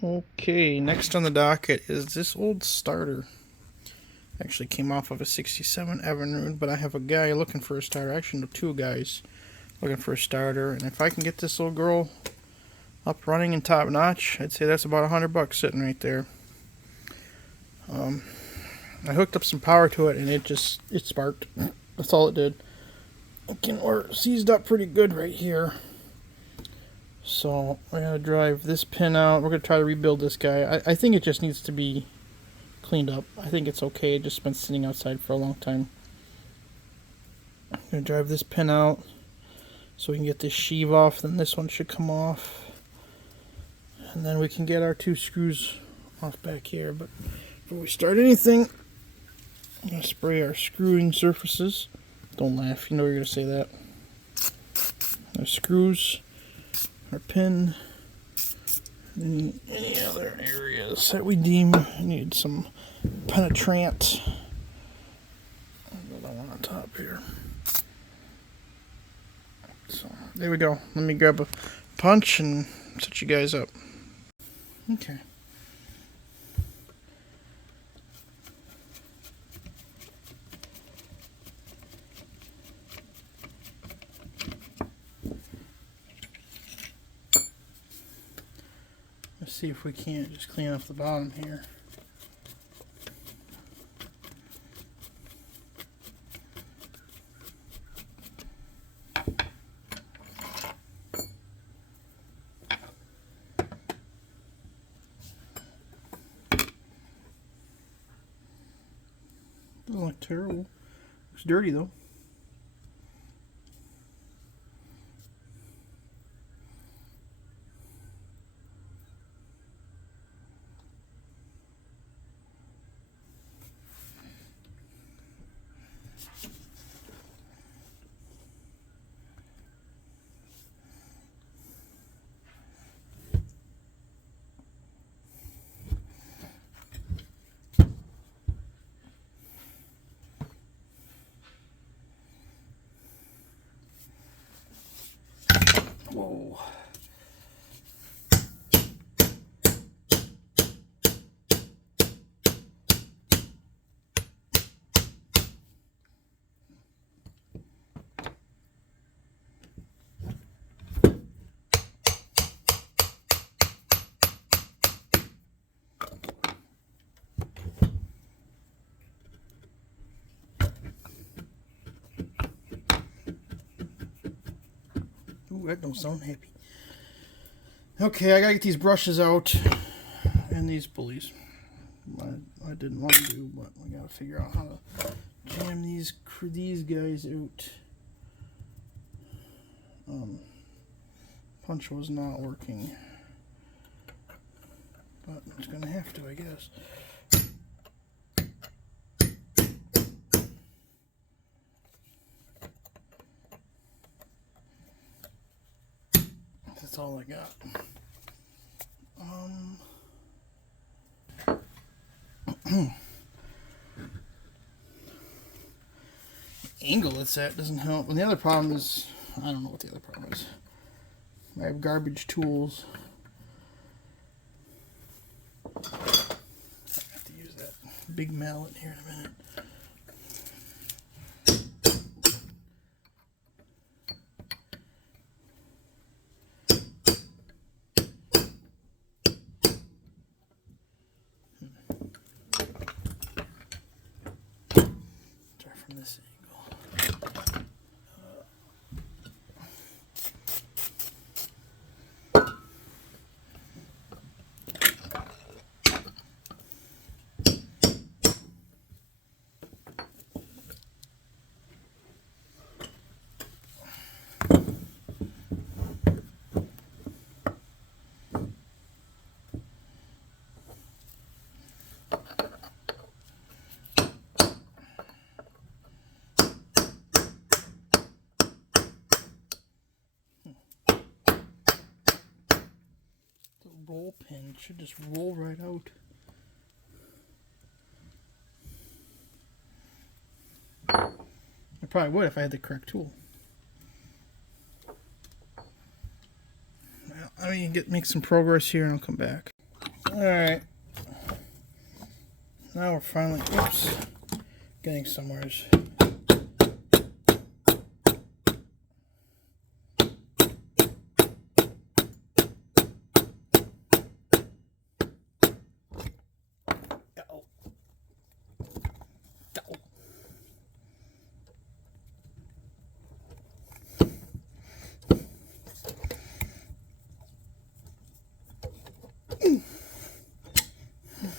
Okay, next on the docket is this old starter. Actually came off of a 67 Evinrude, but I have a guy looking for a starter. Actually, no, two guys looking for a starter. And if I can get this little girl up running and top notch, I'd say that's about $100 sitting right there. I hooked up some power to it and it sparked. That's all it did. We're seized up pretty good right here. So we're gonna drive this pin out. We're gonna try to rebuild this guy. I think it just needs to be cleaned up. I think it's okay. It just been sitting outside for a long time. I'm gonna drive this pin out so we can get this sheave off. Then this one should come off, and then we can get our two screws off back here. But before we start anything, I'm gonna spray our screwing surfaces. Don't laugh. You know you're gonna say that. Our screws, our pin, and any other areas that we deem need some penetrant. I'll put one on top here. So there we go. Let me grab a punch and set you guys up. Okay. Let's see if we can't just clean off the bottom here. Doesn't look terrible. Looks dirty though. Whoa. Ooh, that don't sound happy. Okay, I gotta get these brushes out and these pulleys. I didn't want to do, but we gotta figure out how to jam these guys out. Punch was not working, but it's gonna have to, I guess. That's all I got. Angle it's at doesn't help. And the other problem is, I don't know what the other problem is. I have garbage tools. I have to use that big mallet here in a minute. From this angle. Roll pin should just roll right out. I probably would if I had the correct tool. Well, I mean, make some progress here and I'll come back. Alright. Now we're finally, oops, getting somewhere.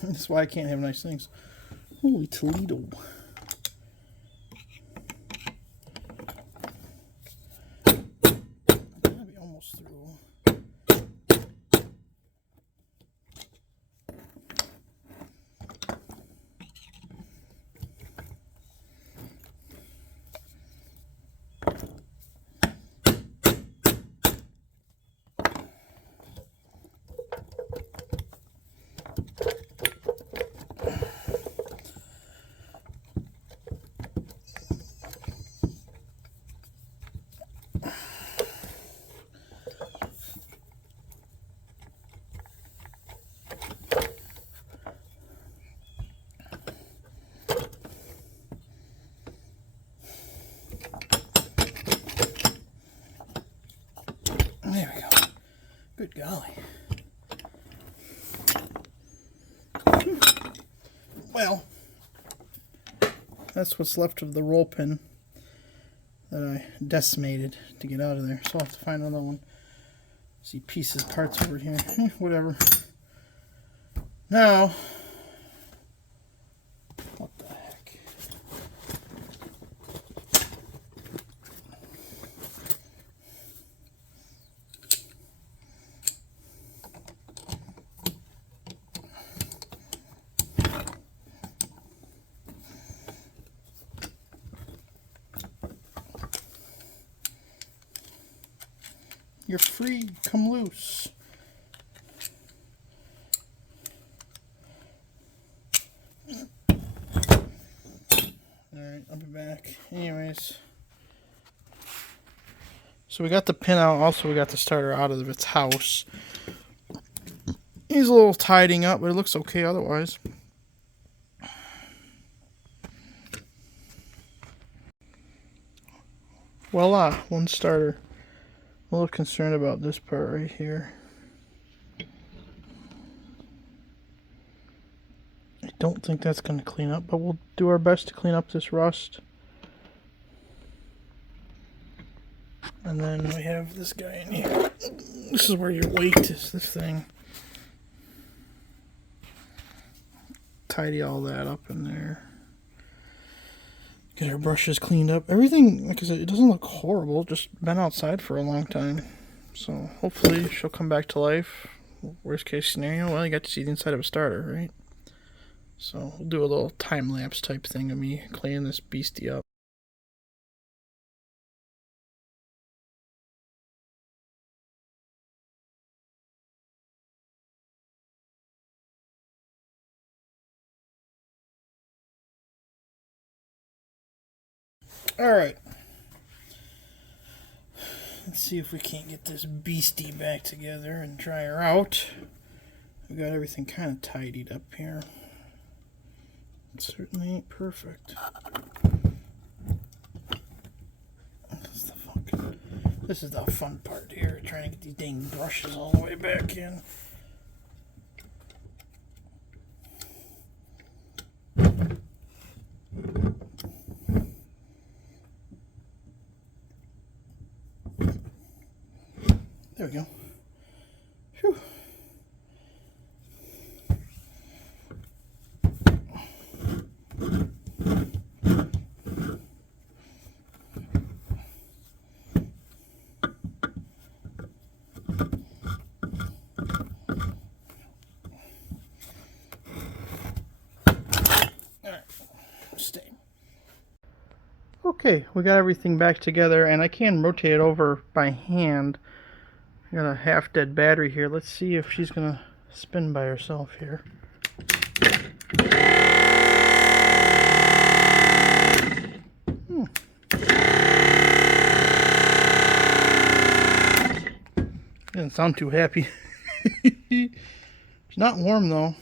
That's why I can't have nice things. Holy Toledo. Gotta be almost through. There we go. Good golly. Well, that's what's left of the roll pin that I decimated to get out of there. So I'll have to find another one. See pieces, parts over here. Whatever. Now, what the heck? You're free. Come loose. Alright, I'll be back. Anyways. So we got the pin out. Also, we got the starter out of its house. He's a little tidying up, but it looks okay otherwise. Voila, one starter. I'm a little concerned about this part right here. I don't think that's going to clean up, but we'll do our best to clean up this rust. And then we have this guy in here. This is where your weight is, this thing. Tidy all that up in there. Get our brushes cleaned up. Everything, like I said, it doesn't look horrible. Just been outside for a long time. So hopefully she'll come back to life. Worst case scenario, well, you got to see the inside of a starter, right? So we'll do a little time-lapse type thing of me cleaning this beastie up. Alright. Let's see if we can't get this beastie back together and try her out. We got everything kind of tidied up here. It certainly ain't perfect. This is the fun part here, trying to get these dang brushes all the way back in. There we go. Whew. Okay, we got everything back together, and I can rotate it over by hand. I got a half-dead battery here. Let's see if she's gonna spin by herself here. Doesn't sound too happy. It's not warm though.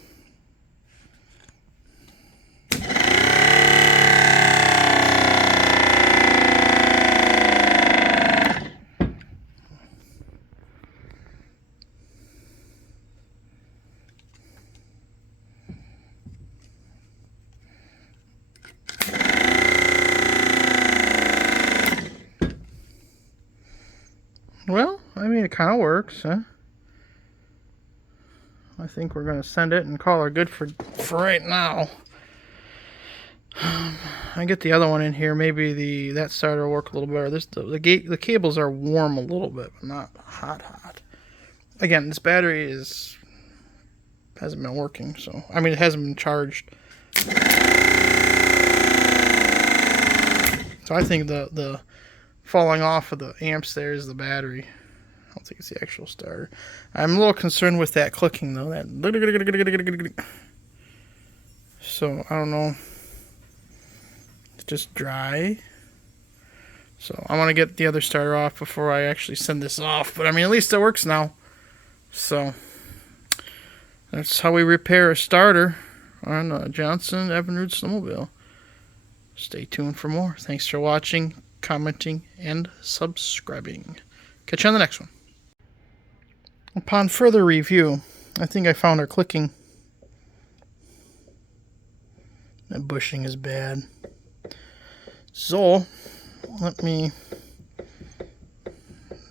Well, I mean, it kind of works, huh? I think we're going to send it and call her good for right now. I get the other one in here. Maybe that starter will work a little better. The cables are warm a little bit, but not hot. Again, this battery hasn't been working, so I mean it hasn't been charged. So I think the falling off of the amps there is the battery. I don't think it's the actual starter. I'm a little concerned with that clicking though. So I don't know. It's just dry. So I want to get the other starter off before I actually send this off. But I mean, at least it works now. So that's how we repair a starter on a Johnson Evinrude snowmobile. Stay tuned for more. Thanks for watching, commenting, and subscribing. Catch you on the next one. Upon further review, I think I found her clicking. That bushing is bad. So, that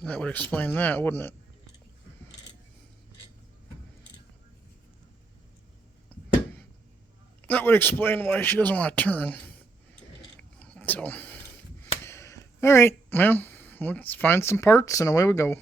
would explain that, wouldn't it? That would explain why she doesn't want to turn. So, alright, well, let's find some parts and away we go.